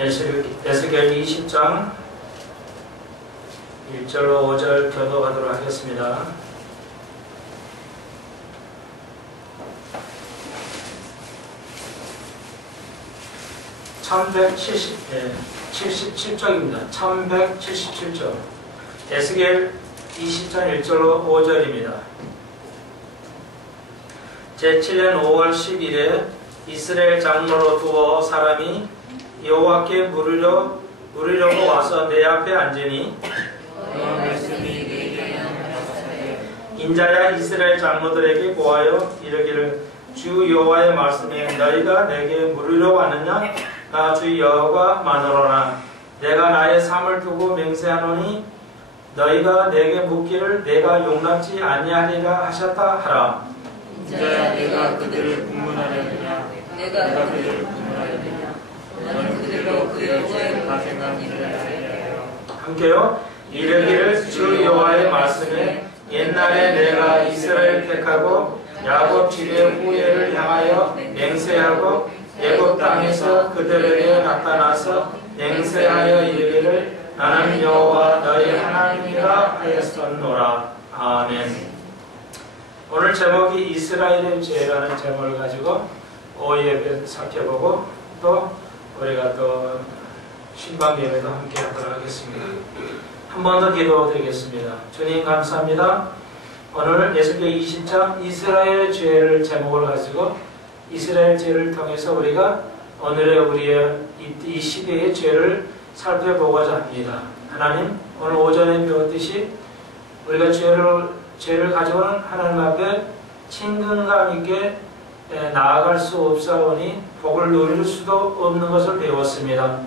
에스겔 20장 1절로 5절 교독하도록 하겠습니다. (1177) 77쪽입니다. 1177쪽 에스겔 20장 1절로 5절입니다. 제7년 5월 10일에 이스라엘 장로로 두어 사람이 여호와께 물으려고 와서 내 앞에 앉으니 인자야 이스라엘 장로들에게 고하여 이르기를 주 여호와의 말씀에 너희가 내게 물으려고 왔느냐? 나 주 여호와 마노로나 내가 나의 삶을 두고 맹세하노니 너희가 내게 묻기를 내가 용납지 아니하리라 하셨다 하라. 인자야 내가 그들을 분문하려느냐? 내가 그들을 분문하려느냐? 너는 그들로 그 여자의 가생한 일을 하리라. 함께요. 이르기를 주 여호와의 말씀에 옛날에 내가 이스라엘 택하고 야곱 집의 후예를 향하여 맹세하고 애굽 땅에서 그들에게 나타나서 맹세하여 이르기를 나는 여호와 너희 하나님이라 하였었노라. 아멘. 오늘 제목이 이스라엘의 죄라는 제목을 가지고 오예배 살펴보고 또 우리가 또 신방 예배도 함께 하도록 하겠습니다. 한 번 더 기도드리겠습니다. 주님 감사합니다. 오늘 에스겔 20장 이스라엘 죄를 제목을 가지고 이스라엘 죄를 통해서 우리가 오늘의 우리의 이 시대의 죄를 살펴보고자 합니다. 하나님, 오늘 오전에 배웠듯이 우리가 죄를 가지고는 하나님 앞에 친근감 있게 나아갈 수 없사오니 복을 누릴 수도 없는 것을 배웠습니다.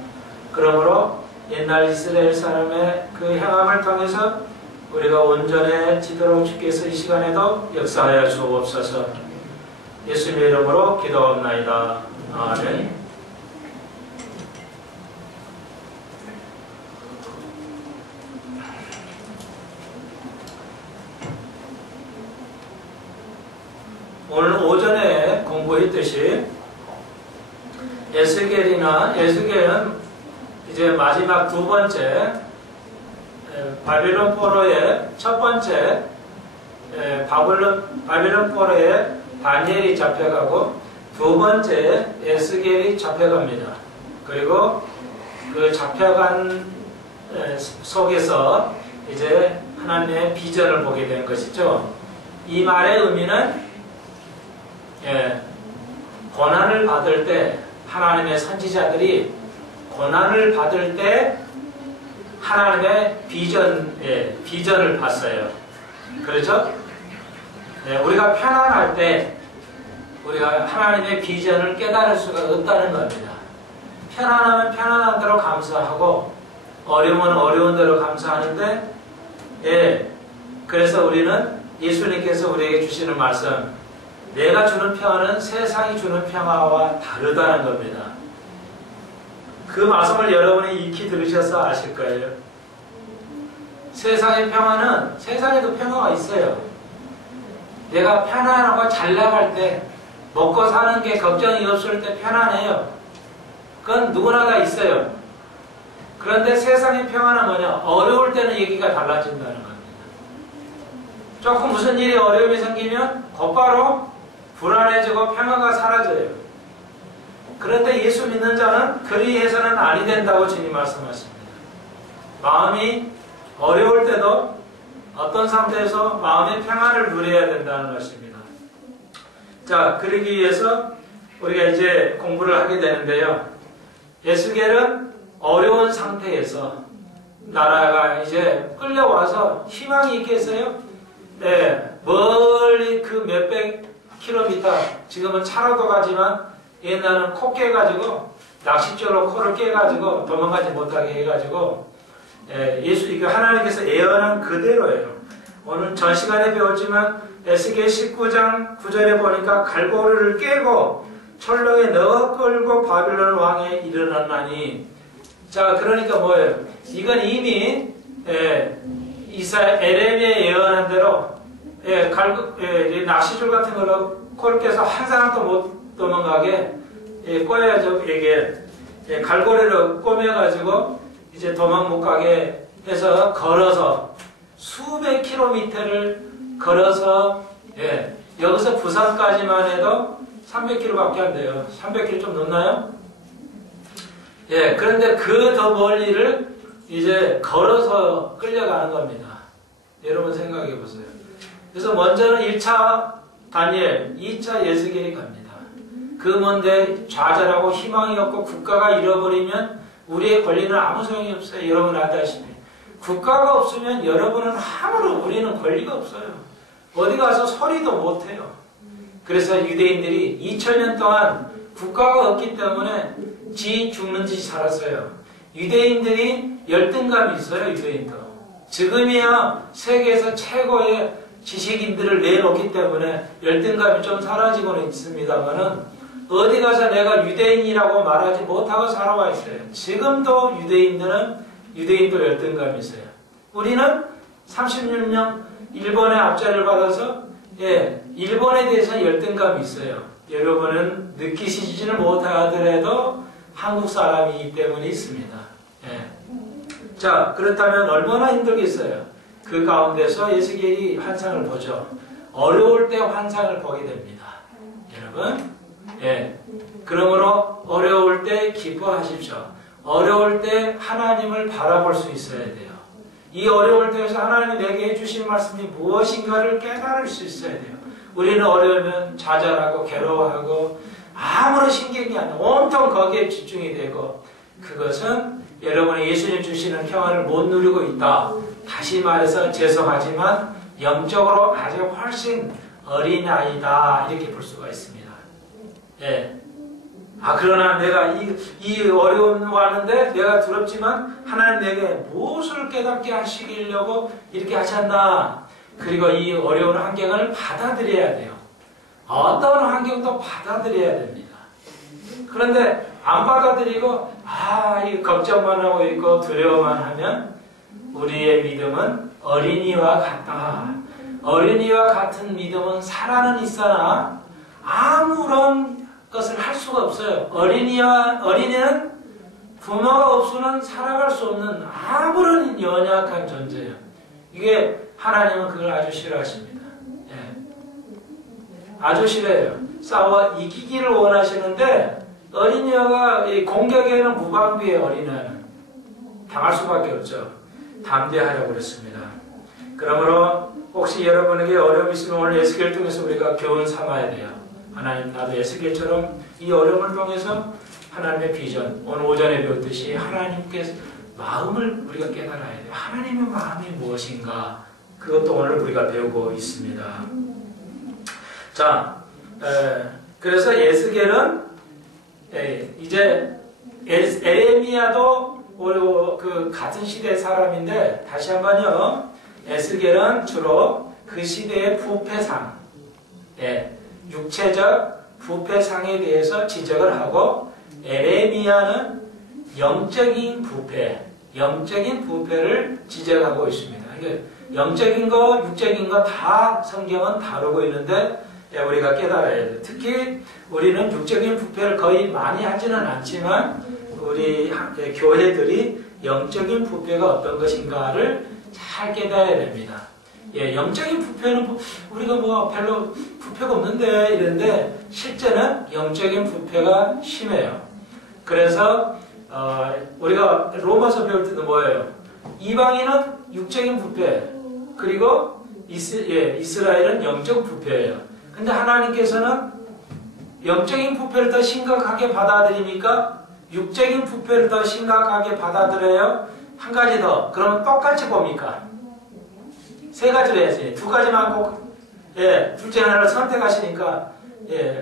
그러므로 옛날 이스라엘 사람의 그 행함을 통해서 우리가 온전해지도록 주께서 이 시간에도 역사하여 주옵소서. 예수님의 이름으로 기도합나이다. 아멘. 오늘 오전에 공부했듯이 에스겔은 이제 마지막 두 번째 바빌론 포로의 첫 번째 바빌론 포로의 다니엘이 잡혀가고 두 번째 에스겔이 잡혀갑니다. 그리고 그 잡혀간 속에서 이제 하나님의 비전을 보게 된 것이죠. 이 말의 의미는 고난을 받을 때 하나님의 선지자들이 고난을 받을 때 하나님의 비전을 봤어요. 그렇죠? 우리가 편안할 때 우리가 하나님의 비전을 깨달을 수가 없다는 겁니다. 편안하면 편안한 대로 감사하고 어려우면 어려운 대로 감사하는데 그래서 우리는 예수님께서 우리에게 주시는 말씀 내가 주는 평안은 세상이 주는 평화와 다르다는 겁니다. 그 말씀을 여러분이 익히 들으셔서 아실 거예요. 세상의 평화는 세상에도 평화가 있어요. 내가 편안하고 잘 나갈 때 먹고 사는 게 걱정이 없을 때 편안해요. 그건 누구나 다 있어요. 그런데 세상의 평화는 뭐냐? 어려울 때는 얘기가 달라진다는 겁니다. 조금 무슨 일이 어려움이 생기면 곧바로 불안해지고 평화가 사라져요. 그런데 예수 믿는 자는 그리해서는 아니 된다고 주님 말씀하십니다. 마음이 어려울 때도 어떤 상태에서 마음의 평화를 누려야 된다는 것입니다. 자, 그러기 위해서 우리가 이제 공부를 하게 되는데요. 에스겔은 어려운 상태에서 나라가 이제 끌려와서 희망이 있겠어요? 멀리 그 몇백 킬로미터, 지금은 차로도 가지만 옛날은 코 깨가지고 낚싯줄로 코를 깨가지고 도망가지 못하게 해가지고 이거 하나님께서 예언한 그대로예요. 오늘 전 시간에 배웠지만 에스겔 19장 9절에 보니까 갈고리를 깨고 철렁에 넣어 끌고 바빌론 왕에 이르렀나니. 자, 그러니까 뭐예요? 이건 이미 에레미야 예언한 대로 낚시줄 같은 걸로 코를 깨서 한 사람도 못 도망가게 꼬여야죠. 이게 갈고리를 꼬매가지고 이제 도망 못 가게 해서 걸어서 수백 킬로미터를 걸어서 여기서 부산까지만 해도 300km밖에 안 돼요. 300km 좀 넘나요? 그런데 그 더 멀리를 이제 걸어서 끌려가는 겁니다. 여러분 생각해 보세요. 그래서 먼저는 1차 다니엘, 2차 예스겔이 갑니다. 그 먼데 좌절하고 희망이 없고 국가가 잃어버리면 우리의 권리는 아무 소용이 없어요. 여러분 알다시피. 국가가 없으면 여러분은 아무런 우리는 권리가 없어요. 어디 가서 소리도 못해요. 그래서 유대인들이 2000년 동안 국가가 없기 때문에 지 죽는 듯이 살았어요. 유대인들이 열등감이 있어요. 유대인도. 지금이야 세계에서 최고의 지식인들을 내놓기 때문에 열등감이 좀 사라지고는 있습니다만은 어디 가서 내가 유대인이라고 말하지 못하고 살아와 있어요. 지금도 유대인도 열등감이 있어요. 우리는 36년 일본의 앞자를 받아서 일본에 대해서 열등감이 있어요. 여러분은 느끼시지는 못하더라도 한국 사람이기 때문에 있습니다. 자, 그렇다면 얼마나 힘들겠어요. 그 가운데서 예수겔이 환상을 보죠. 어려울 때 환상을 보게 됩니다. 여러분, 그러므로 어려울 때 기뻐하십시오. 어려울 때 하나님을 바라볼 수 있어야 돼요. 이 어려울 때에서 하나님이 내게 해주신 말씀이 무엇인가를 깨달을 수 있어야 돼요. 우리는 어려우면 좌절하고 괴로워하고 아무런 신경이 안 나고 온통 거기에 집중이 되고 그것은 여러분이 예수님 주시는 평안을 못 누리고 있다. 다시 말해서 죄송하지만 영적으로 아주 훨씬 어린아이다. 이렇게 볼 수가 있습니다. 그러나 내가 이 어려움이 왔는데 내가 두렵지만 하나님 내게 무엇을 깨닫게 하시려고 이렇게 하셨나. 그리고 이 어려운 환경을 받아들여야 돼요. 어떤 환경도 받아들여야 됩니다. 그런데 안 받아들이고 이 걱정만 하고 있고 두려워만 하면 우리의 믿음은 어린이와 같다. 어린이와 같은 믿음은 살아는 있으나 아무런 것을 할 수가 없어요. 어린이는 부모가 없으면 살아갈 수 없는 아무런 연약한 존재예요. 이게 하나님은 그걸 아주 싫어하십니다. 아주 싫어해요. 싸워 이기기를 원하시는데 어린이가 공격에는 무방비해요. 어린이는 당할 수밖에 없죠. 담대하라고 그랬습니다. 그러므로 혹시 여러분에게 어려움이 있으면 오늘 에스겔 통해서 우리가 교훈 삼아야 돼요. 하나님, 나도 에스겔처럼 이 어려움을 통해서 하나님의 비전, 오늘 오전에 배웠듯이 하나님께서 마음을 우리가 깨달아야 돼요. 하나님의 마음이 무엇인가? 그것도 오늘 우리가 배우고 있습니다. 자, 그래서 에스겔은 이제 에레미야도 그 같은 시대의 사람인데 다시 한번요. 에스겔은 주로 그 시대의 부패상, 육체적 부패상에 대해서 지적을 하고 에레미야는 영적인 부패를 지적하고 있습니다. 영적인 거, 육적인 거 다 성경은 다루고 있는데 우리가 깨달아야 돼요. 특히 우리는 육적인 부패를 거의 많이 하지는 않지만 우리 교회들이 영적인 부패가 어떤 것인가를 잘 깨달아야 됩니다. 영적인 부패는 우리가 별로 부패가 없는데 이런데 실제는 영적인 부패가 심해요. 그래서 우리가 로마서 배울 때도 뭐예요? 이방인은 육적인 부패, 그리고 이스라엘은 영적 부패예요. 근데 하나님께서는 영적인 부패를 더 심각하게 받아들입니까? 육적인 부패를 더 심각하게 받아들여요? 한 가지 더. 그러면 똑같이 봅니까? 세 가지로 해야지. 두 가지만 꼭, 둘 중에 하나를 선택하시니까,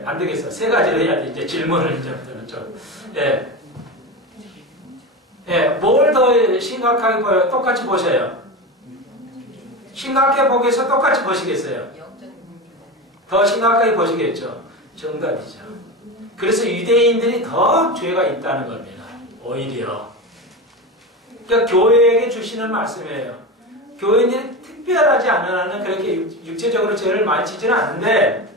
안 되겠어. 세 가지로 해야지. 이제 질문을 이제부터는 좀. 뭘 더 심각하게 보여요? 똑같이 보셔요. 심각해 보겠어? 똑같이 보시겠어요? 더 심각하게 보시겠죠? 정답이죠. 그래서 유대인들이 더 죄가 있다는 겁니다. 오히려. 그러니까 교회에게 주시는 말씀이에요. 교회인들이 특별하지 않은 한은 그렇게 육체적으로 죄를 많이 지지는 않는데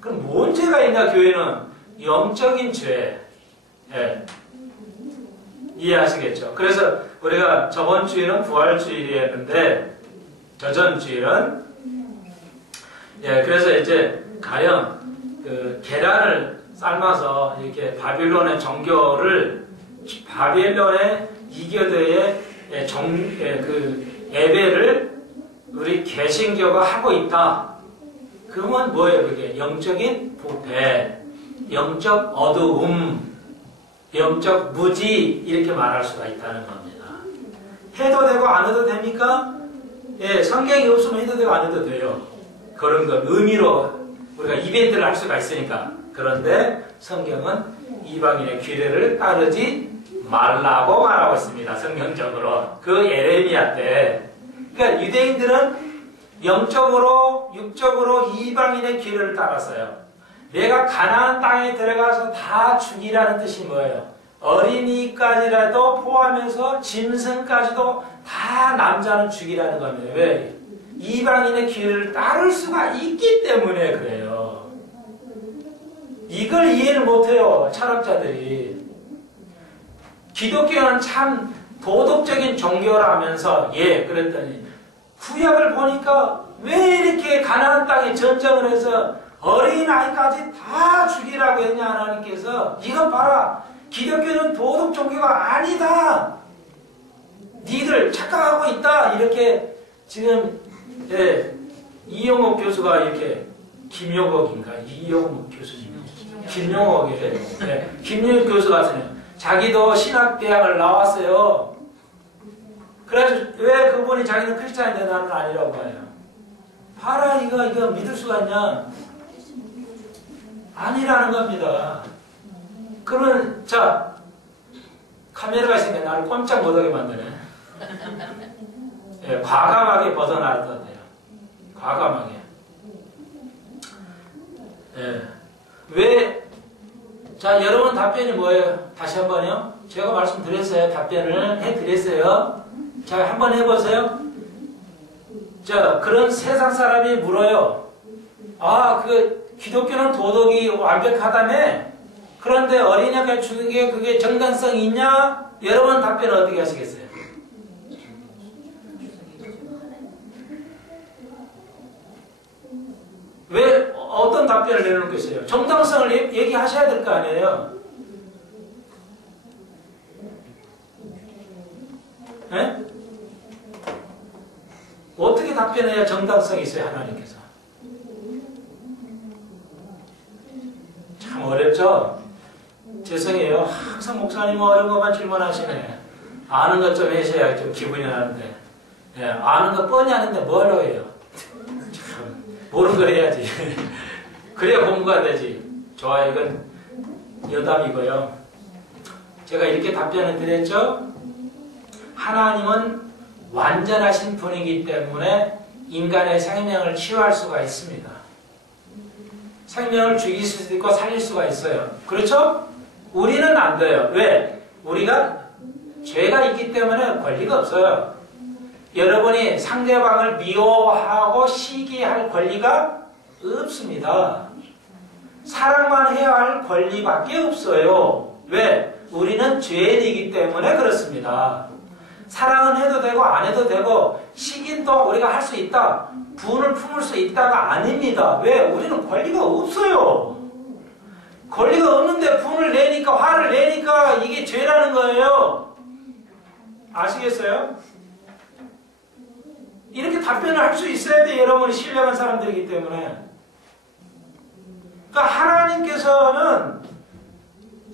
그럼 뭔 죄가 있나 교회는? 영적인 죄. 이해하시겠죠? 그래서 우리가 저번 주일은 부활주일이었는데 저전주일은 그래서 이제 가령 그 계란을 삶아서 이렇게 바빌론의 정교를 바빌론의 이교도의 그 예배를 우리 개신교가 하고 있다. 그러면 뭐예요? 그게 영적인 부패, 영적 어두움, 영적 무지 이렇게 말할 수가 있다는 겁니다. 해도 되고 안 해도 됩니까? 성경이 없으면 해도 되고 안 해도 돼요. 그런 건 의미로 우리가 이벤트를 할 수가 있으니까. 그런데 성경은 이방인의 규례를 따르지 말라고 말하고 있습니다. 성경적으로. 그 예레미야 때. 그러니까 유대인들은 영적으로, 육적으로 이방인의 규례를 따랐어요. 내가 가나안 땅에 들어가서 다 죽이라는 뜻이 뭐예요? 어린이까지라도 포함해서 짐승까지도 다 남자는 죽이라는 겁니다. 왜? 이방인의 규례를 따를 수가 있기 때문에 그래요. 이걸 이해를 못해요. 철학자들이. 기독교는 참 도덕적인 종교라면서 그랬더니 구약을 보니까 왜 이렇게 가나안 땅에 전쟁을 해서 어린아이까지 다 죽이라고 했냐 하나님께서. 이것 봐라. 기독교는 도덕 종교가 아니다. 니들 착각하고 있다. 이렇게 지금 이영옥 교수가 이렇게 김용옥인가? 이영옥 교수님. 김용옥이래. 김용옥 교수 같으면 자기도 신학대학을 나왔어요. 그래서 왜 그분이 자기는 크리스찬인데 나는 아니라고 해요? 봐라, 이거 믿을 수가 있냐? 아니라는 겁니다. 그러면, 자, 카메라가 있으니까 나를 꼼짝 못하게 만드네. 과감하게 벗어나야 돼요. 과감하게. 왜? 자, 여러분 답변이 뭐예요? 다시 한 번요. 제가 말씀드렸어요. 답변을 해드렸어요. 자, 한번 해보세요. 자, 그런 세상 사람이 물어요. 기독교는 도덕이 완벽하다며? 그런데 어린이가 죽은 게 그게 정당성이 있냐? 여러분 답변을 어떻게 하시겠어요? 왜 어떤 답변을 내놓겠어요? 정당성을 얘기하셔야 될 거 아니에요? 어떻게 답변해야 정당성이 있어요, 하나님께서? 참 어렵죠? 죄송해요. 항상 목사님 어려운 것만 질문하시네. 아는 것 좀 해셔야 좀 기분이 나는데. 아는 거 뻔히 아는데 뭐 하려고 해요? 참, 모르는 거 해야지. 그래야 공부가 되지. 좋아요. 이건 여담이고요. 제가 이렇게 답변을 드렸죠? 하나님은 완전하신 분이기 때문에 인간의 생명을 치유할 수가 있습니다. 생명을 죽일 수도 있고 살릴 수가 있어요. 그렇죠? 우리는 안 돼요. 왜? 우리가 죄가 있기 때문에 권리가 없어요. 여러분이 상대방을 미워하고 시기할 권리가 없습니다. 사랑만 해야 할 권리밖에 없어요. 왜? 우리는 죄인이기 때문에 그렇습니다. 사랑은 해도 되고 안 해도 되고 시기도 우리가 할 수 있다. 분을 품을 수 있다가 아닙니다. 왜? 우리는 권리가 없어요. 권리가 없는데 분을 내니까 화를 내니까 이게 죄라는 거예요. 아시겠어요? 이렇게 답변을 할 수 있어야 돼. 여러분이 신뢰한 사람들이기 때문에. 그러니까 하나님께서는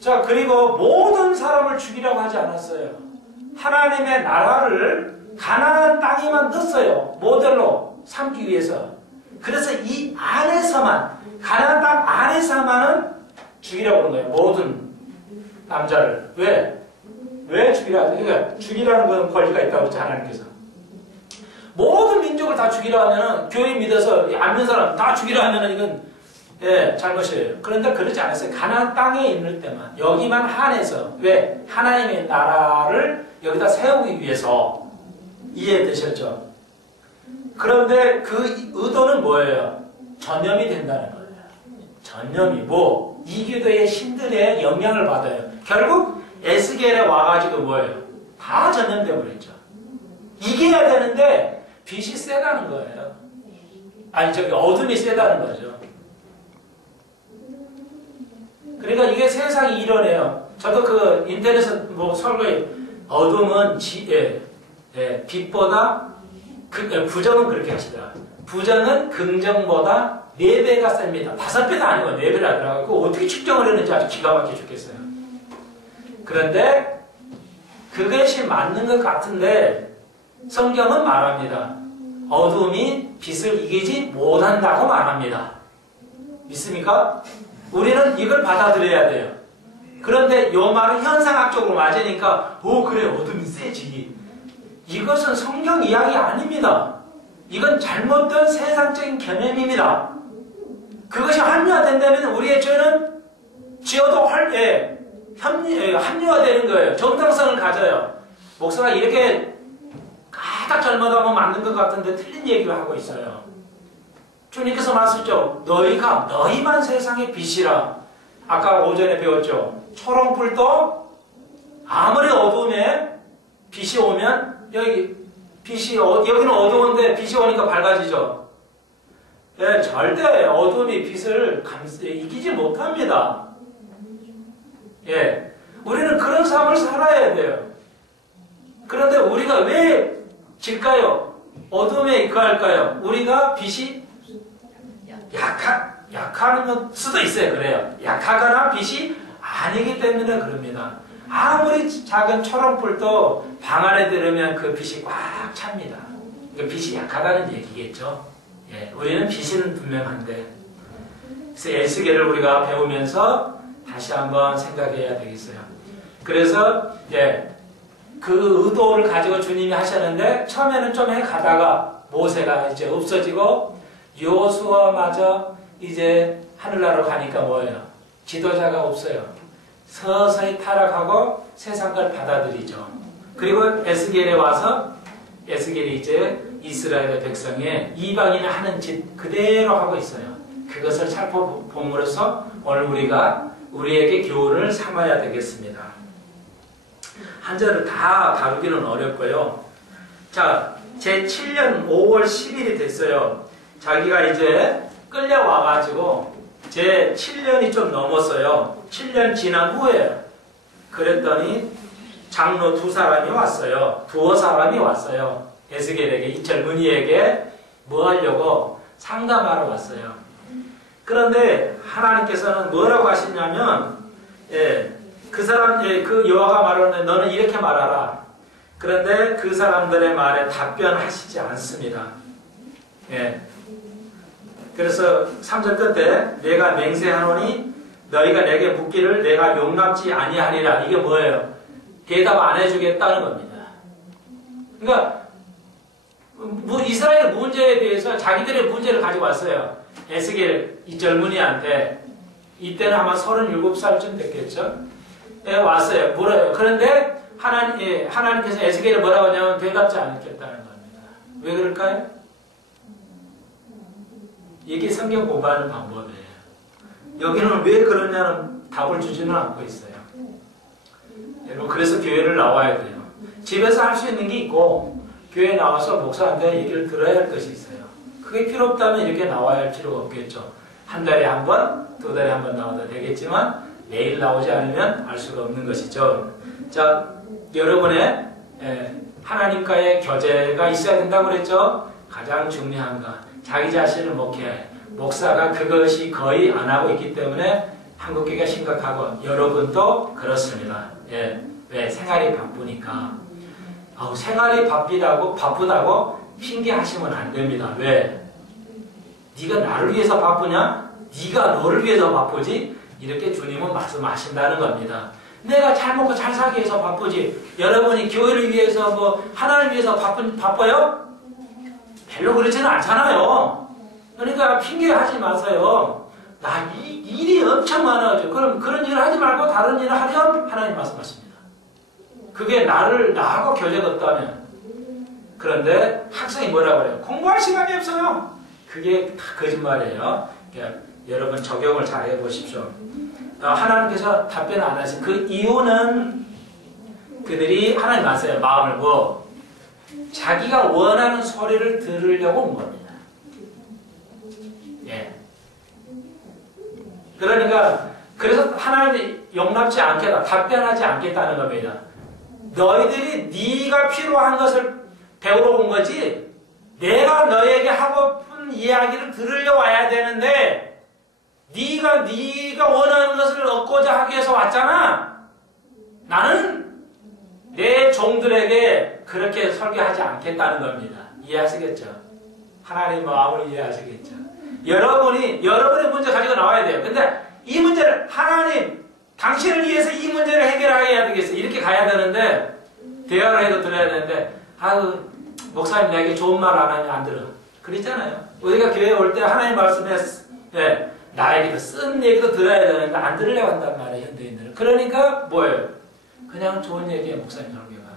자 그리고 모든 사람을 죽이라고 하지 않았어요. 하나님의 나라를 가나안 땅에만 넣었어요. 모델로 삼기 위해서. 그래서 이 안에서만 가나안 땅 안에서만은 죽이라고 그런 거예요. 모든 남자를. 왜? 왜 죽이라? 그러니까 죽이라는 건 권리가 있다고 그랬죠. 하나님께서. 모든 민족을 다 죽이라 하면은 교회 믿어서 안 믿는 사람 다 죽이라 하면은 이건 잘못이에요. 그런데 그러지 않았어요. 가나안 땅에 있는 때만 여기만 한해서. 왜? 하나님의 나라를 여기다 세우기 위해서. 이해되셨죠? 그런데 그 의도는 뭐예요? 전염이 된다는 거예요. 전염이 뭐? 이교도의 신들의 영향을 받아요. 결국 에스겔에 와가지고 뭐예요? 다 전염돼 버렸죠. 이겨야 되는데 빛이 세다는 거예요. 아니 저기 어둠이 세다는 거죠. 그러니까 이게 세상이 이러네요. 저도 그 인터넷에 뭐 설교에 어둠은 빛보다 부정은 그렇게 하시더라. 부정은 긍정보다 4배가 셉니다. 5배도 아니고 4배를 하더라고요. 그거 어떻게 측정을 했는지 아주 기가 막혀 죽겠어요. 그런데 그것이 맞는 것 같은데 성경은 말합니다. 어둠이 빛을 이기지 못한다고 말합니다. 믿습니까? 우리는 이걸 받아들여야 돼요. 그런데 요 말은 현상학적으로 맞으니까 그래 어둠이 세지. 이것은 성경 이야기 아닙니다. 이건 잘못된 세상적인 개념입니다. 그것이 합리화된다면 우리의 죄는 지어도 합리화되는 거예요. 정당성을 가져요. 목사가 이렇게 가닥 잘못하면 맞는 것 같은데 틀린 얘기를 하고 있어요. 주님께서 말씀하셨죠. 너희만 세상의 빛이라. 아까 오전에 배웠죠. 초롱불도 아무리 어두움에 빛이 오면 여기는 어두운데 빛이 오니까 밝아지죠. 예, 절대 어둠이 빛을 이기지 못합니다. 예, 우리는 그런 삶을 살아야 돼요. 그런데 우리가 왜 질까요? 어둠에 거할까요? 우리가 빛이 약한 수도 있어요. 그래요. 약하거나 빛이 아니기 때문에 그럽니다. 아무리 작은 초롱불도 방 안에 들으면 그 빛이 꽉 찹니다. 그러니까 빛이 약하다는 얘기겠죠. 예, 우리는 빛은 분명한데. 그래서 에스겔을 우리가 배우면서 다시 한번 생각해야 되겠어요. 그래서 그 의도를 가지고 주님이 하셨는데 처음에는 좀 가다가 모세가 이제 없어지고 여호수아마저 이제 하늘나라로 가니까 뭐예요? 지도자가 없어요. 서서히 타락하고 세상 걸 받아들이죠. 그리고 에스겔에 와서 에스겔이 이제 이스라엘의 백성의 이방인이 하는 짓 그대로 하고 있어요. 그것을 살펴봄으로써 오늘 우리가 우리에게 교훈을 삼아야 되겠습니다. 한 절을 다 다루기는 어렵고요. 자, 제 7년 5월 10일이 됐어요. 자기가 이제 끌려와가지고 제 7년이 좀 넘었어요. 7년 지난 후에 그랬더니 장로 2사람이 왔어요. 두어 사람이 왔어요. 에스겔에게, 이 젊은이에게 뭐 하려고 상담하러 왔어요. 그런데 하나님께서는 뭐라고 하시냐면 그 여호와가 말하는데 너는 이렇게 말하라. 그런데 그 사람들의 말에 답변하시지 않습니다. 그래서 3절 끝에 내가 맹세하노니 너희가 내게 묻기를 내가 용납지 아니하리라. 이게 뭐예요? 대답 안 해주겠다는 겁니다. 그러니까 이스라엘 문제에 대해서 자기들의 문제를 가지고 왔어요. 에스겔 이 젊은이한테 이때는 아마 37살쯤 됐겠죠. 왔어요. 물어요. 그런데 하나님께서 에스겔을 뭐라고 하냐면 대답지 않겠다는 겁니다. 왜 그럴까요? 이게 성경 공부하는 방법이에요. 여기는 왜 그러냐는 답을 주지는 않고 있어요. 여러분, 그래서 교회를 나와야 돼요. 집에서 할 수 있는 게 있고 교회에 나와서 목사한테 얘기를 들어야 할 것이 있어요. 그게 필요 없다면 이렇게 나와야 할 필요가 없겠죠. 한 달에 한 번, 2달에 한 번 나와도 되겠지만 매일 나오지 않으면 알 수가 없는 것이죠. 자, 여러분의 하나님과의 교제가 있어야 된다고 그랬죠. 가장 중요한 것, 자기 자신을 목회해. 목사가 그것이 거의 안 하고 있기 때문에 한국교회가 심각하고 여러분도 그렇습니다. 왜? 생활이 바쁘니까. 생활이 바쁘다고 핑계하시면 안 됩니다. 왜? 네가 나를 위해서 바쁘냐? 네가 너를 위해서 바쁘지? 이렇게 주님은 말씀하신다는 겁니다. 내가 잘 먹고 잘 살기 위해서 바쁘지. 여러분이 교회를 위해서 하나님을 위해서 바빠요? 별로 그렇지는 않잖아요. 그러니까 핑계하지 마세요. 나 일이 엄청 많아가지고 그럼 그런 일을 하지 말고 다른 일을 하렴? 하나님 말씀하십니다. 그게 나하고 교제가 없다면. 그런데 학생이 뭐라고 그래요? 공부할 시간이 없어요. 그게 다 거짓말이에요. 그러니까 여러분 적용을 잘 해보십시오. 하나님께서 답변 안 하신 그 이유는 그들이 하나님 아세요. 마음을 뭐 자기가 원하는 소리를 들으려고 온 겁니다. 예. 그러니까 그래서 하나님이 용납지 않겠다, 답변하지 않겠다는 겁니다. 너희들이 네가 필요한 것을 배우러 온 거지 내가 너에게 하고픈 이야기를 들으려 와야 되는데 네가 원하는 것을 얻고자 하기 위해서 왔잖아. 나는 내 종들에게 그렇게 설교하지 않겠다는 겁니다. 이해하시겠죠? 하나님 마음을 이해하시겠죠? 여러분의 문제 가지고 나와야 돼요. 근데 이 문제를 하나님 당신을 위해서 이 문제를 해결하게 해야 되겠어요. 이렇게 가야 되는데 대화를 해도 들어야 되는데 아유 목사님 내게 좋은 말 안 하면 안 들어. 그랬잖아요. 우리가 교회에 올 때 하나님 말씀에 예, 나에게도 쓴 얘기도 들어야 되는데 안 들으려고 한단 말이에요. 현대인들은. 그러니까 뭐예요? 그냥 좋은 얘기예요. 목사님 설교가.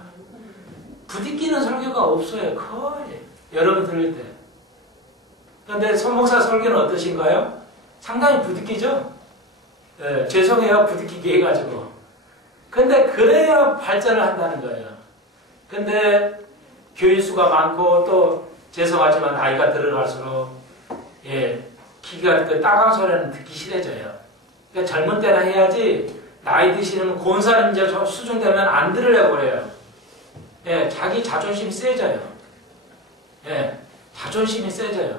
부딪히는 설교가 없어요. 거의. 여러분 들을 때. 그런데 손목사 설교는 어떠신가요? 상당히 부딪히죠? 예, 죄송해요. 부딪히게 해가지고. 근데 그래야 발전을 한다는 거예요. 근데 교인 수가 많고 또 죄송하지만 나이가 들어갈수록 예, 귀가 그 따가운 소리는 듣기 싫어져요. 그러니까 젊은 때나 해야지 나이 드시는 곤사람 이제 수준되면 안 들으려고 그래요. 예, 자기 자존심이 세져요. 예, 자존심이 세져요.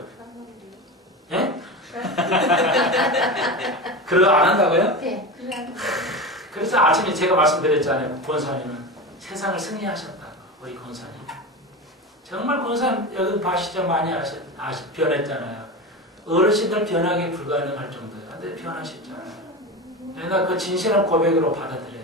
예? 그거 안 한다고요? 네. 그래서 아침에 제가 말씀드렸잖아요. 권사님은 세상을 승리하셨다고. 우리 권사님. 정말 권사님 여기 봐시죠. 많이 변했잖아요. 어르신들 변하기 불가능할 정도예요. 근데 변하셨잖아요. 나 그 진실한 고백으로 받아들여요.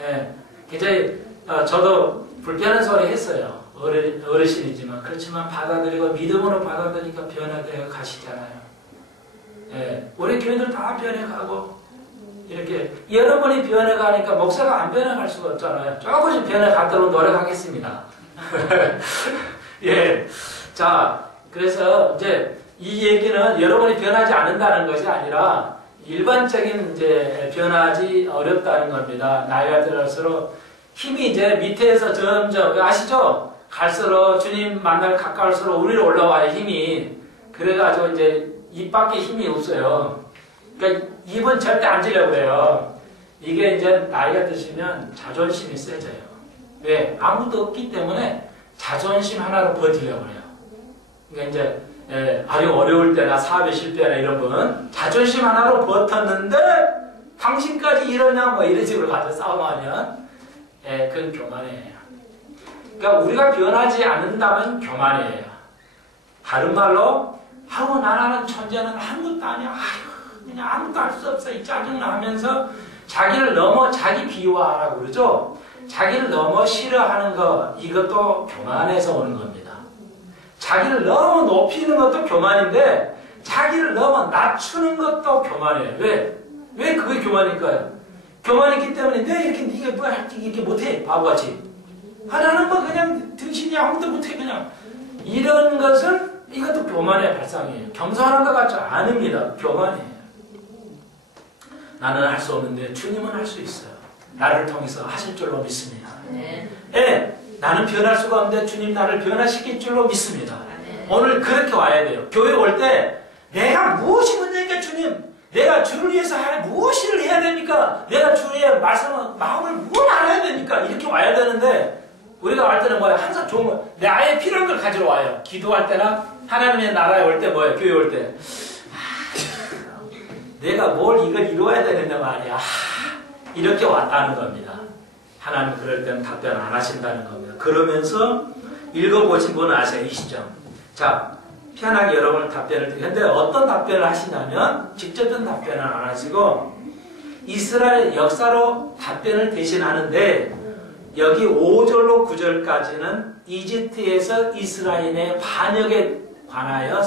예, 이제 저도 불편한 소리 했어요. 어르신이지만 그렇지만 받아들이고 믿음으로 받아들이니까 변화되어 가시잖아요. 예, 우리 교인들 다 변해가고 이렇게 여러분이 변해가니까 목사가 안 변해갈 수가 없잖아요. 조금씩 변해가도록 노력하겠습니다. 예, 자 그래서 이제 이 얘기는 여러분이 변하지 않는다는 것이 아니라 일반적인 이제 변하지 어렵다는 겁니다. 나이가 들어갈수록 힘이 이제 밑에서 점점 아시죠? 갈수록 주님 만날 가까울수록 우리로 올라와요 힘이. 그래가지고 이제 입 밖에 힘이 없어요. 그러니까 입은 절대 안 지려고 해요. 이게 이제 나이가 드시면 자존심이 세져요. 왜? 아무도 없기 때문에 자존심 하나로 버티려고 해요. 그러니까 이제 아주 어려울 때나 사업에 실패나 이런 분 자존심 하나로 버텼는데 당신까지 이러냐 뭐 이런 식으로 가서 싸움하면 그건 교만이에요. 그러니까 우리가 변하지 않는다면 교만이에요. 다른 말로 아우 나라는 천재는 아무것도 아니야. 아유 그냥 아무것도 할 수 없어. 이 짜증나 하면서 자기를 너무 자기 비유화하라고 그러죠. 자기를 너무 싫어하는 거 이것도 교만에서 오는 겁니다. 자기를 너무 높이는 것도 교만인데 자기를 너무 낮추는 것도 교만이에요. 왜? 왜 그게 교만일까요? 교만이기 때문에 내 이렇게 네가 뭐 이렇게 못해 바보같이. 나는 뭐 그냥 등신이 아무것도 못해 그냥 이런 것은 이것도 교만의 발상이에요. 겸손한 것 같지 않습니다. 교만이에요. 나는 할 수 없는데 주님은 할 수 있어요. 나를 통해서 하실 줄로 믿습니다. 네. 나는 변할 수가 없는데 주님 나를 변화시킬 줄로 믿습니다. 오늘 그렇게 와야 돼요. 교회 올 때 내가 무엇이 문제니까 주님 내가 주를 위해서 무엇을 해야 됩니까? 내가 주의 마음을 뭘 알아야 됩니까? 이렇게 와야 되는데 우리가 할 때는 뭐야? 항상 좋은 거 나의 필요한 걸 가지러 와요. 기도할 때나 하나님의 나라에 올 때 뭐예요? 교회 올 때 내가 뭘 이걸 이루어야 되는데 말이야. 이렇게 왔다는 겁니다. 하나님 그럴 때는 답변 안 하신다는 겁니다. 그러면서 읽어보신 분은 아세요? 20점. 자, 편하게 여러분을 답변을 드리는데 어떤 답변을 하시냐면 직접적인 답변을 안 하시고 이스라엘 역사로 답변을 대신하는데 여기 5절로 9절까지는 이집트에서 이스라엘의 반역에 관하여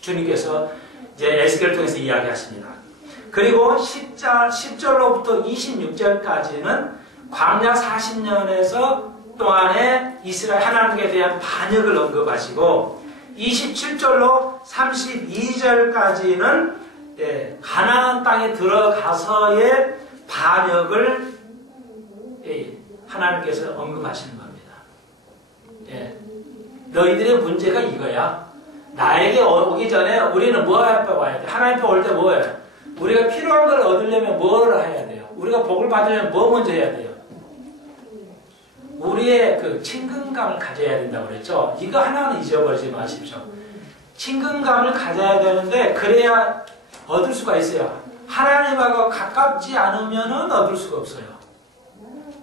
주님께서 이제 에스겔을 통해서 이야기하십니다. 그리고 10절로부터 26절까지는 광야 40년에서 동안에 이스라엘 하나님께 대한 반역을 언급하시고 27절로 32절까지는 가나안 땅에 들어가서의 반역을 하나님께서 언급하시는 겁니다. 예. 너희들의 문제가 이거야. 나에게 오기 전에 우리는 뭐 와야 돼? 하나님 앞에 올 때 뭐예요? 우리가 필요한 걸 얻으려면 뭐를 해야 돼요? 우리가 복을 받으려면 뭐 먼저 해야 돼요? 우리의 그 친근감을 가져야 된다고 그랬죠? 이거 하나는 잊어버리지 마십시오. 친근감을 가져야 되는데 그래야 얻을 수가 있어요. 하나님하고 가깝지 않으면은 얻을 수가 없어요.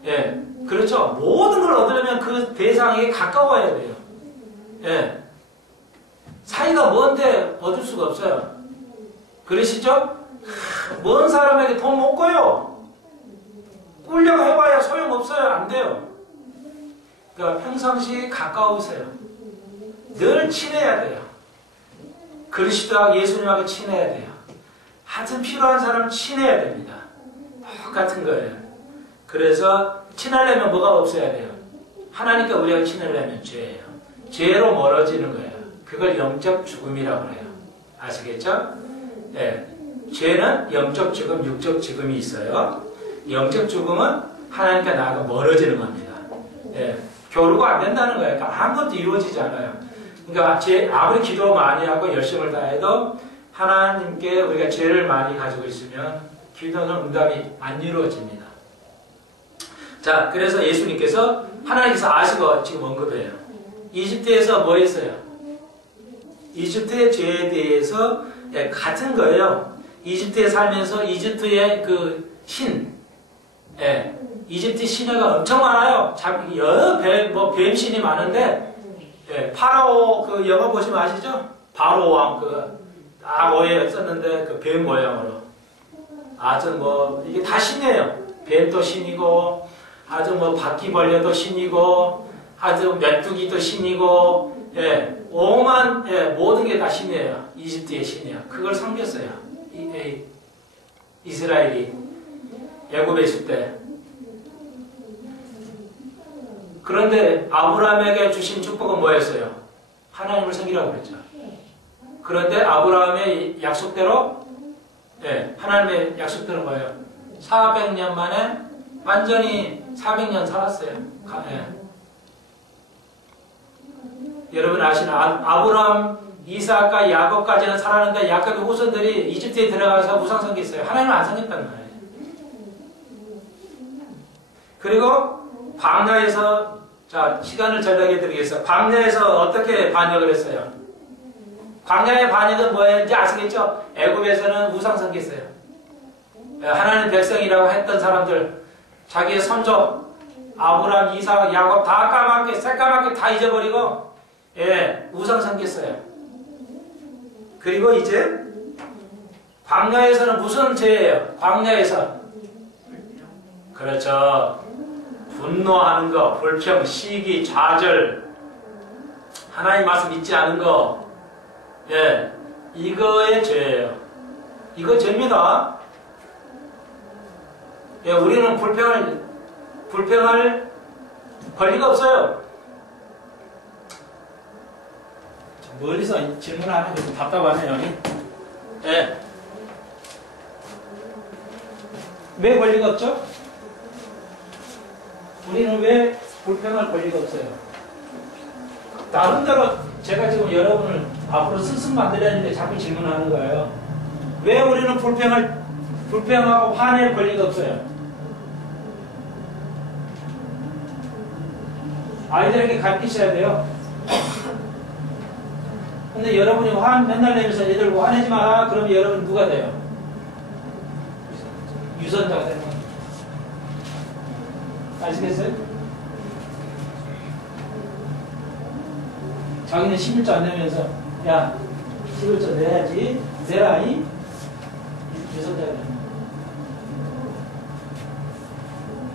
예, 그렇죠? 모든 걸 얻으려면 그 대상에게 가까워야 돼요. 예, 사이가 먼데 얻을 수가 없어요. 그러시죠? 먼 사람에게 돈 못 거요. 꿀려고 해봐야 소용없어요. 안 돼요. 그러니까 평상시에 가까우세요. 늘 친해야 돼요. 그리스도와 예수님하고 친해야 돼요. 하여튼 필요한 사람 친해야 됩니다. 똑같은 거예요. 그래서 친하려면 뭐가 없어야 돼요? 하나님과 우리가 친하려면 죄예요. 죄로 멀어지는 거예요. 그걸 영적 죽음이라고 해요. 아시겠죠? 네. 죄는 영적 죽음, 육적 죽음이 있어요. 영적 죽음은 하나님과 나하고 멀어지는 겁니다. 네. 교류가 안 된다는 거예요. 그러니까 아무것도 이루어지지 않아요. 그러니까 아무리 기도 많이 하고 열심을 다해도 하나님께 우리가 죄를 많이 가지고 있으면 기도는 응답이 안 이루어집니다. 자, 그래서 예수님께서 하나님께서 아시고 지금 언급해요. 이집트에서 뭐 했어요? 이집트의 죄에 대해서 같은 거예요. 이집트에 살면서 이집트의 그 신, 이집트 신화가 엄청 많아요. 여러 뱀신이 많은데, 파라오 그 영화 보시면 아시죠? 바로 왕 딱 오해였었는데 그 뱀 모양으로. 아주 이게 다 신이에요. 뱀도 신이고, 아주 바퀴벌레도 신이고, 아주 메뚜기도 신이고, 오만, 모든 게 다 신이에요. 이집트의 신이에요. 그걸 섬겼어요. 이스라엘이 애굽에 있을 때. 그런데 아브라함에게 주신 축복은 뭐였어요? 하나님을 섬기라고 그랬죠. 그런데 아브라함의 약속대로, 하나님의 약속대로 뭐예요? 400년 만에 완전히 400년 살았어요. 여러분 아시는 아브라함, 이삭과 야곱까지는 살았는데 야곱의 후손들이 이집트에 들어가서 우상 섬겼어요. 하나님은 안 섬겼단 말이에요. 그리고 광야에서, 자, 시간을 절약해 드리겠어요. 광야에서 어떻게 반역을 했어요? 광야의 반역은 뭐였는지 아시겠죠? 애굽에서는 우상 섬겼어요. 하나님 백성이라고 했던 사람들, 자기의 선조 아브라함, 이삭, 야곱 다 까맣게 새까맣게 다 잊어버리고 우상 섬겼어요. 그리고 이제 광야에서는 무슨 죄예요? 광야에서 그렇죠. 분노하는 거, 불평, 시기, 좌절, 하나님 말씀 믿지 않은 거, 이거의 죄예요. 이거 죄입니다. 우리는 불평할 권리가 없어요. 멀리서 질문하는 게 좀 답답하네요. 왜 권리가 없죠? 우리는 왜 불평할 권리가 없어요? 나름대로 제가 지금 여러분을 앞으로 스승 만들었는데 자꾸 질문하는 거예요. 왜 우리는 불평하고 화낼 권리가 없어요? 아이들에게 가르치셔야 돼요. 근데 여러분이 맨날 내면서 애들 화내지 마. 그러면 여러분 누가 돼요? 유선자가 되는 거예요. 아시겠어요? 자기는 11조 안 내면서 야 11조 내야지. 내라 이 유선자가 되는 거예요.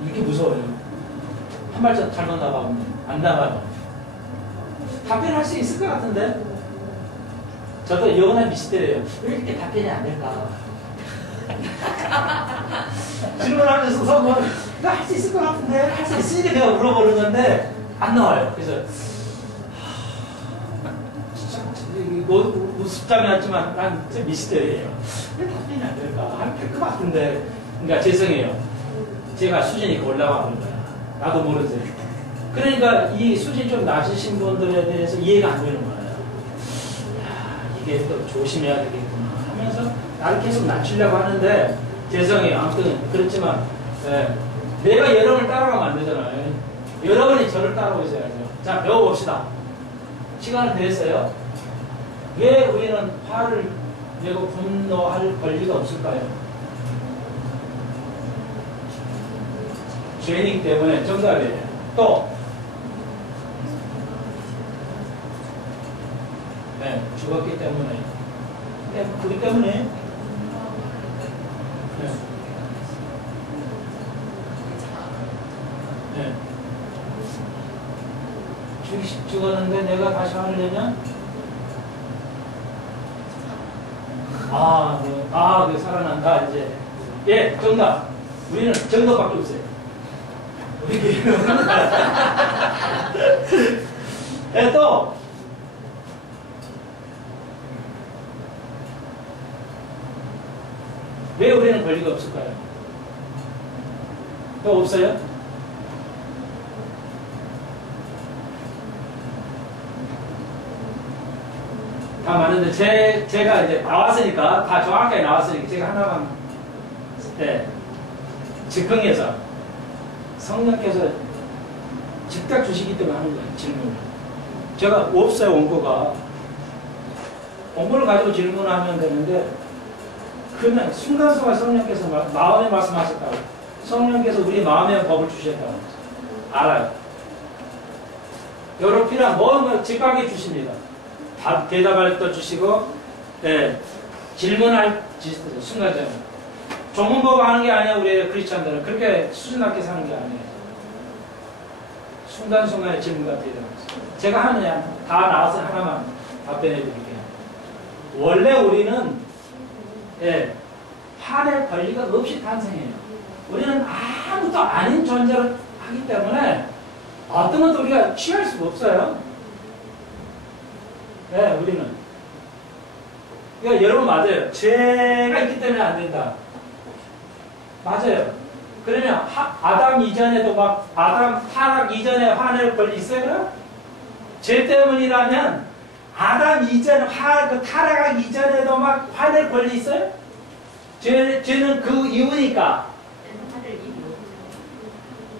이게 무서워요. 한 발짝 잘못 나가면 안 나가요. 답변할 수 있을 것 같은데? 저도 영원한 미스터리예요. 왜 이렇게 답변이 안 될까? 질문하면서 뭐, 나 할 수 있을 것 같은데? 할 수 있으니까 내가 물어보는 건데, 안 나와요. 그래서, 진짜, 우습담이었지만, 난 진짜 미스터리예요. 왜 답변이 안 될까? 될 것 같은데. 그러니까 죄송해요. 제가 수준이 올라가는 거야. 나도 모르지. 그러니까 이 수준이 좀 낮으신 분들에 대해서 이해가 안 되는 거예요. 야, 이게 또 조심해야 되겠구나 하면서 나를 계속 낮추려고 하는데 죄송해요. 아무튼 그렇지만 내가 여러분을 따라가면 안 되잖아요. 여러분이 저를 따라오셔야죠. 자, 배워봅시다. 시간은 됐어요. 왜 우리는 화를 내고 분노할 권리가 없을까요? 죄이기 때문에. 정답이에요. 또 죽었기 때문에. 그렇기 때문에 죽었는데 내가 다시 화를 내면 그 살아난다 이제. 예, 정답. 우리는 정답밖에 없어요. 우리 교회는 또 왜 우리는 권리가 없을까요? 또 없어요? 다 많은데 제가 이제 나왔으니까 다 정확하게 나왔으니까 제가 하나만 즉흥해서 성령께서 즉각 주시기 때문에 하는 거예요. 질문을. 제가 없어요. 원고가. 원고를 가지고 질문하면 되는데 그냥 순간순간 성령께서 마음에 말씀하셨다고. 성령께서 우리 마음의 법을 주셨다고. 알아요. 여러 필요한 모든 즉각에 주십니다. 대답할 때 주시고, 질문할 순간적으로. 전문보고 하는 게 아니야, 우리 크리스찬들은. 그렇게 수준 낮게 사는 게 아니에요. 순간순간에 질문가 대답. 제가 다 나와서 하나만 답변해 드릴게요. 원래 우리는, 화낼 권리가 없이 탄생해요. 우리는 아무것도 아닌 존재를 하기 때문에 어떤 것도 우리가 취할 수가 없어요. 우리는. 그러니까 여러분 맞아요. 죄가 있기 때문에 안 된다. 맞아요. 그러면 아담 이전에도 아담 타락 이전에 화낼 권리 있어요? 그럼? 죄 때문이라면 아담 이전 그 타락하기 이전에도 화낼 권리 있어요? 죄는 그 이유니까.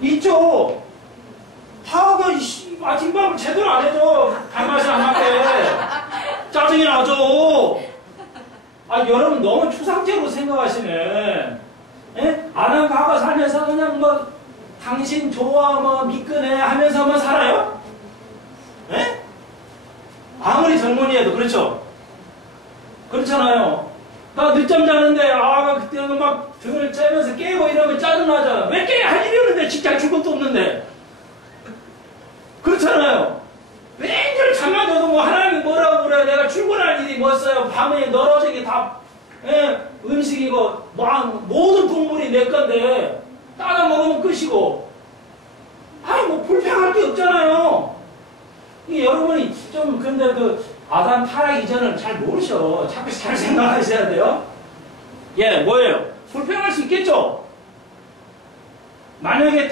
있죠. 하가 아침밥을 제대로 안 해줘. 밥맛이 안 맞게. 짜증이 나죠. 여러분 너무 추상적으로 생각하시네. 아담과 하가 살면서 그냥 당신 좋아 미끄네 하면서만 살아요? 아무리 젊은이에도 그렇죠? 그렇잖아요. 나 늦잠 자는데 그때는 등을 째면서 깨고 이러면 짜증나잖아. 왜 깨? 할 일이 없는데 직장 줄 것도 없는데. 그렇잖아요. 맨날 잠만 자도 하나님이 뭐라고 그래. 내가 출근할 일이 뭐 있어요. 밤에 널어지게 다 음식이고 모든 동물이 내 건데 따다 먹으면 끝이고. 불평할 게 없잖아요. 이게 여러분이 좀 근데 아담 타락 이전을 잘 모르셔. 자꾸 잘 생각하셔야 돼요. 뭐예요? 불평할 수 있겠죠? 만약에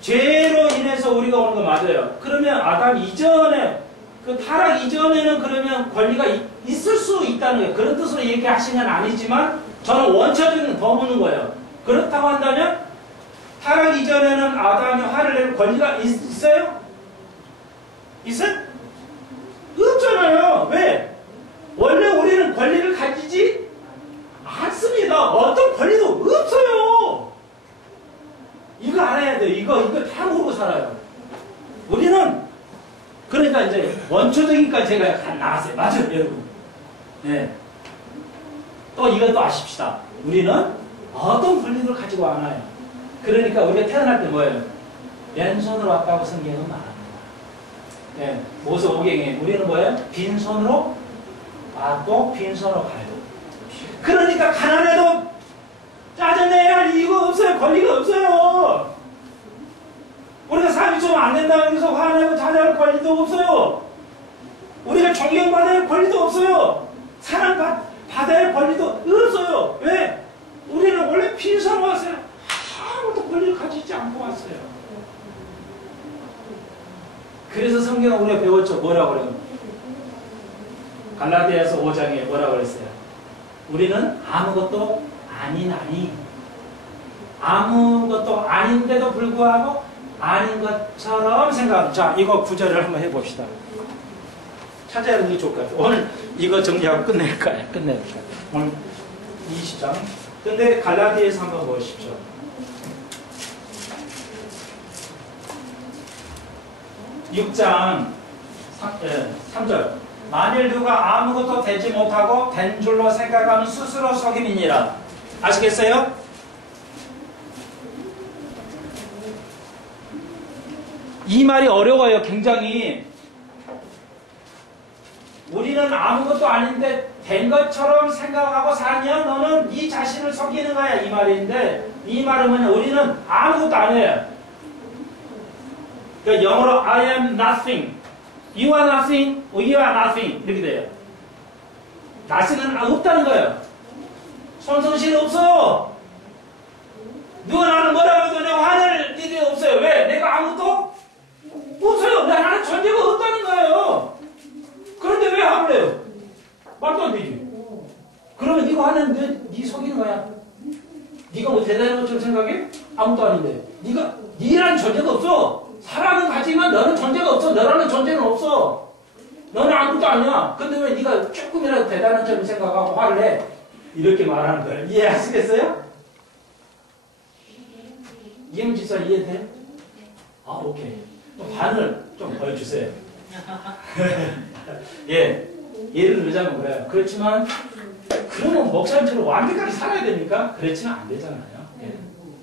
죄로 인해서 우리가 오는 거 맞아요. 그러면 아담 이전에, 타락 이전에는 그러면 권리가 있을 수 있다는 거예요. 그런 뜻으로 얘기하시는 아니지만, 저는 원천적인 더 묻는 거예요. 그렇다고 한다면, 타락 이전에는 아담이 화를 낼 권리가 있어요? 있어요? 없잖아요. 왜? 원래 우리는 권리를 가지지 않습니다. 어떤 권리도 없어요. 이거 알아야 돼요. 이거 다 모르고 살아요. 우리는 그러니까 이제 원초적인까지 제가 나왔어요. 맞아요, 여러분. 또 이것도 아십시다. 우리는 어떤 권리를 가지고 않아요. 그러니까 우리가 태어날 때 뭐예요? 왼손으로 왔다고 성경은 말합니다. 모세오경에 우리는 뭐예요? 빈손으로 왔고 빈손으로 가요. 그러니까 가난해도 짜증내야 할 이유가 없어요. 권리가 없어요. 우리가 삶이 좀 안 된다고 해서 화내고 자제할 권리도 없어요. 우리가 존경받아야 할 권리도 없어요. 사랑받아야 할 권리도 없어요. 왜? 우리는 원래 빈손으로 왔어요. 아무것도 권리를 가지지 않고 왔어요. 그래서 성경은 우리가 배웠죠. 뭐라고 그래요? 갈라디아서 5장에 뭐라고 그랬어요? 우리는 아무것도 아니나니, 아무것도 아닌데도 불구하고 아닌 것처럼 생각하는. 자, 이거 구절을 한번 해봅시다. 찾아야 하는 게 좋을 것 같아요. 오늘 이거 정리하고 끝낼까요? 끝낼까요? 오늘 20장. 근데 갈라디아에서 한번 보십시오. 6장 3절. 만일 누가 아무것도 되지 못하고 된 줄로 생각하면 스스로 속임이니라. 아시겠어요? 이 말이 어려워요. 굉장히. 우리는 아무것도 아닌데 된 것처럼 생각하고 살면 너는 네 자신을 속이는 거야. 이 말인데, 이 말은 뭐냐? 우리는 아무것도 아니에요. 그러니까 영어로 I am nothing, you are nothing, we are nothing 이렇게 돼요. 나스는 없다는 거예요. 손성실 없어. 누가 나는 뭐라고 해도 내가 화낼 일이 없어요. 왜? 내가 아무것도 없어요. 나는 존재가 없다는 거예요. 그런데 왜 화를 내요? 말도 안 되지. 그러면 네가 화내는데 네 속이는 거야. 네가 뭐 대단한 것처럼 생각해? 아무것도 아닌데. 네라는 존재가 없어. 사람은 가지만 너는 존재가 없어. 너라는 존재는 없어. 너는 아무것도 아니야. 근데 왜 네가 조금이라도 대단한 점을 생각하고 화를 내? 이렇게 말하는 거예요. 이해하시겠어요? 이행지사 이해돼? 아, 오케이. 반을 좀 보여주세요. 예, 예를 들자면 그래요. 그렇지만 그러면 목사님처럼 완벽하게 살아야 됩니까? 그렇지는 안 되잖아요. 예.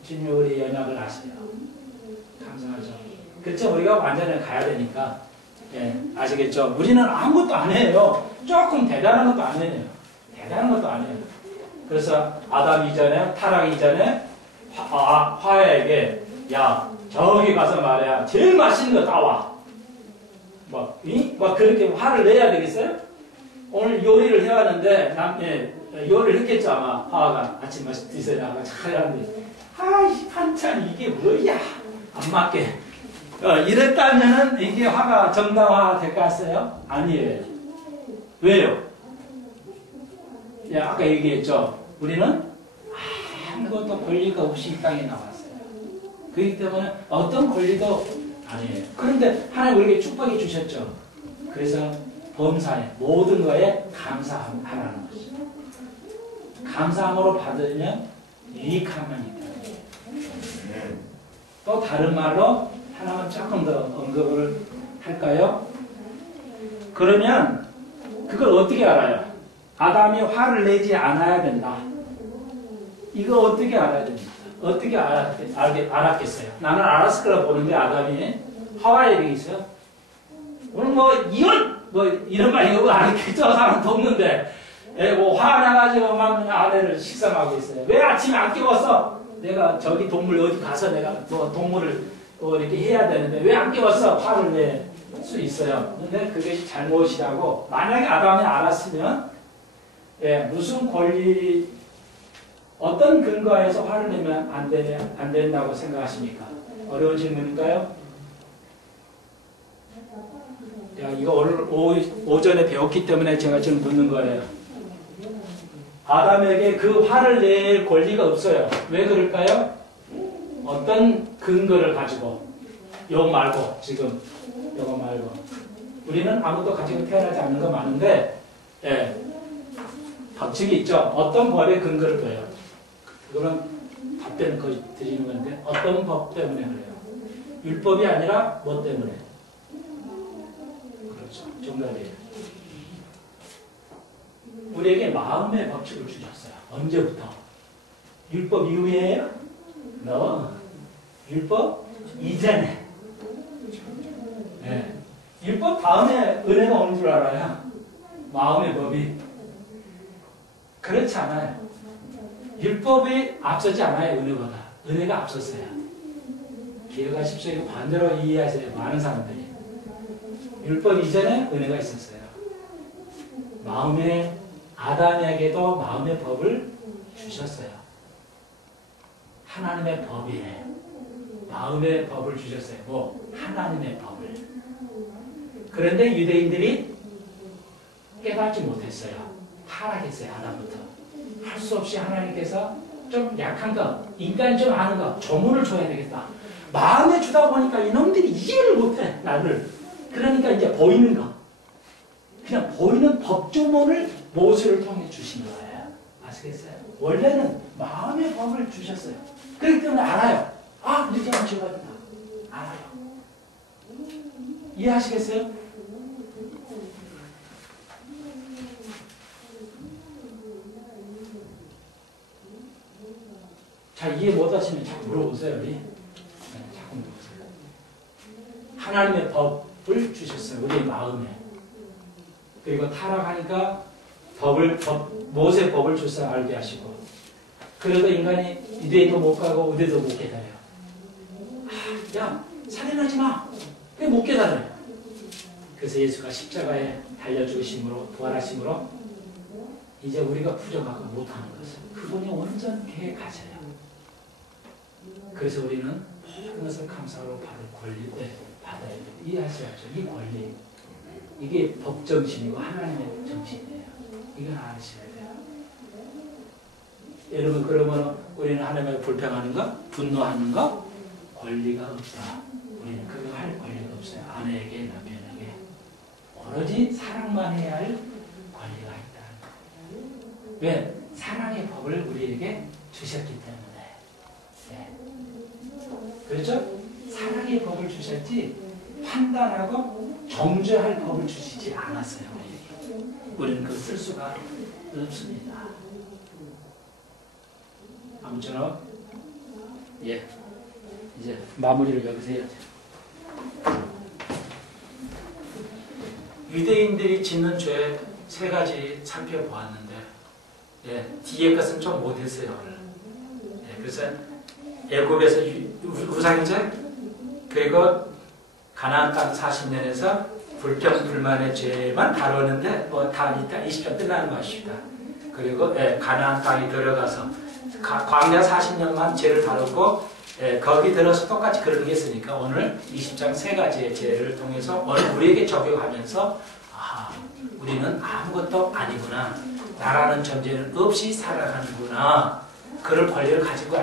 주님이 우리 연약을 아시요. 감사하죠. 그렇죠. 우리가 완전히 가야 되니까. 예, 아시겠죠? 우리는 아무것도 안 해요. 조금 대단한 것도 안 해요. 대단한 것도 안 해요. 그래서 아담 이전에, 타락 이전에 화야에게 야, 저기 가서 말이야. 제일 맛있는 거 따와. 막 그렇게 화를 내야 되겠어요? 오늘 요리를 해왔는데, 요리를 했겠죠, 아마. 화가 아침 맛이 드세요. 나가 잘 하는데, 아이, 반찬 이게 뭐야? 안 맞게. 이랬다면은 이게 화가 정당화 될 것 같아요? 아니에요. 왜요? 야, 아까 얘기했죠. 우리는 아무것도 권리가 없이 이 땅에 나왔어요. 그렇기 때문에 어떤 권리도 아니에요. 그런데 하나님 우리에게 축복해 주셨죠. 그래서 범사에 모든 거에 감사하라는 것이죠. 감사함으로 받으면 유익함만 있다. 또 다른 말로 하나만 조금 더 언급을 할까요? 그러면 그걸 어떻게 알아요? 아담이 화를 내지 않아야 된다. 이거 어떻게 알아야 됩니까? 어떻게 알았겠어요? 나는 알았을 거라 보는데 아담이 하와에 되어 있어요. 오늘 뭐 이혼 뭐 이런 말 이거 안 했겠죠? 사람 돕는데 뭐 화나가지고 막 아내를 식상하고 있어요. 왜 아침에 안 깨웠어? 내가 저기 동물 어디 가서 내가 뭐 동물을 이렇게 해야 되는데 왜 안 깨웠어? 화를 낼 수 있어요. 근데 그것이 잘못이라고. 만약에 아담이 알았으면 무슨 권리 어떤 근거에서 화를 내면 안 된다고 생각하십니까? 어려운 질문일까요? 이거 오늘 오전에 배웠기 때문에 제가 지금 묻는 거예요. 아담에게 그 화를 낼 권리가 없어요. 왜 그럴까요? 어떤 근거를 가지고? 요거 말고, 지금 요거 말고. 우리는 아무것도 가지고 태어나지 않는 거 많은데 법칙이 있죠. 어떤 법의 근거를 둬요? 그거는 답변을 드리는 건데 어떤 법 때문에 그래요? 율법이 아니라 뭐 때문에? 그렇죠. 정답이에요. 우리에게 마음의 법칙을 주셨어요. 언제부터? 율법 이후에요? No. 율법 이전에. 율법 다음에 은혜가 오는 줄 알아요. 마음의 법이. 그렇지 않아요. 율법이 앞서지 않아요. 은혜보다. 은혜가 앞섰어요. 기억하십시오. 이거 반대로 이해하세요. 많은 사람들이. 율법 이전에 은혜가 있었어요. 마음의 아담에게도 마음의 법을 주셨어요. 하나님의 법이래. 마음의 법을 주셨어요. 뭐 하나님의 법을. 그런데 유대인들이 깨닫지 못했어요. 타락했어요. 아담부터. 할 수 없이 하나님께서 좀 약한 거, 인간이 좀 아는 거, 조문을 줘야 되겠다. 마음에 주다 보니까 이놈들이 이해를 못해, 나를. 그러니까 이제 보이는 거. 그냥 보이는 법조문을 모세를 통해 주신 거예요. 아시겠어요? 원래는 마음의 법을 주셨어요. 그렇기 때문에 알아요. 아, 이렇게 하면 지어야 된다. 알아요. 이해하시겠어요? 자, 이해 못하시면 자꾸 물어보세요. 우리. 네, 자꾸 물어보세요. 하나님의 법을 주셨어요. 우리 마음에. 그리고 타락하니까 모세 법을 주셔서 알게 하시고. 그래도 인간이 유대인도 못 가고 의대도 못 깨달아요. 야, 살인하지 마. 왜 못 깨달아요? 그래서 예수가 십자가에 달려 죽으심으로 부활하심으로 이제 우리가 부족하고 못하는 것을 그분이 온전히 가져요. 그래서 우리는 모든 것을 감사로 받을 권리, 받아야 돼요. 이해하셔야죠. 이 권리. 이게 법정신이고 하나님의 정신이에요. 이건 아셔야 돼요. 여러분, 그러면 우리는 하나님을 불평하는 거, 분노하는 거, 권리가 없다. 우리는 그거 할 권리가 없어요. 아내에게, 남편에게. 오로지 사랑만 해야 할 권리가 있다. 왜? 사랑의 법을 우리에게 주셨기 때문에. 네. 그렇죠? 사랑의 법을 주셨지 판단하고 정죄할 법을 주시지 않았어요. 우리에게. 우리는 그거 쓸 수가 없습니다. 아무쪼록 예, 이제 마무리를 여기서 해야죠. 유대인들이 짓는 죄 세 가지 살펴보았는데 예, 뒤에 것은 좀 못했어요. 오늘. 예, 그래서 애굽에서 우상제, 그리고 가나안 땅 40년에서 불평 불만의 죄만 다루는데 뭐 다 이따 20년 끝나는 거 아십니다. 그리고 가나안 땅에 들어가서 광야 40년만 죄를 다루고 거기 들어서 똑같이 그런 게 있으니까 오늘 20장 세 가지의 죄를 통해서 오늘 우리에게 적용하면서 우리는 아무것도 아니구나. 나라는 존재는 없이 살아가는구나. 그런 권리를 가지고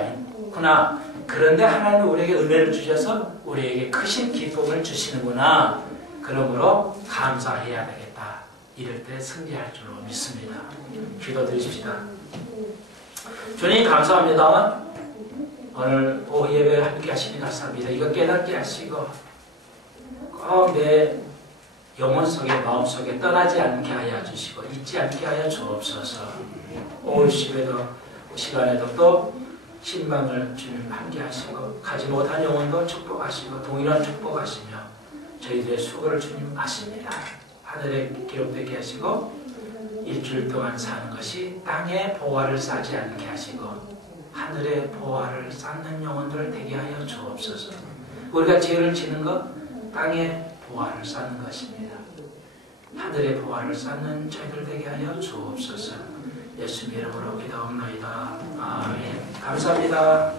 있구나. 그런데 하나님은 우리에게 은혜를 주셔서 우리에게 크신 기쁨을 주시는구나. 그러므로 감사해야 되겠다. 이럴 때 승리할 줄로 믿습니다. 기도드리십시다. 주님 감사합니다. 오늘 오후 예배 함께 하시니 감사합니다. 이거 깨닫게 하시고 꼭 내 영혼 속에 마음 속에 떠나지 않게 하여 주시고 잊지 않게 하여 주옵소서. 오후 시간에도 또 신망을 주님 함께 하시고 가지 못한 영혼도 축복하시고 동일한 축복하시며 저희들의 수고를 주님 아십니다. 하늘에 기록되게 하시고 일주일 동안 사는 것이 땅에 보화를 쌓지 않게 하시고 하늘에 보화를 쌓는 영혼들 되게 하여 주옵소서. 우리가 죄를 지는 것 땅에 보화를 쌓는 것입니다. 하늘에 보화를 쌓는 저희들 되게 하여 주옵소서. 예수님 이름으로 기도합니다. 아멘. 감사합니다.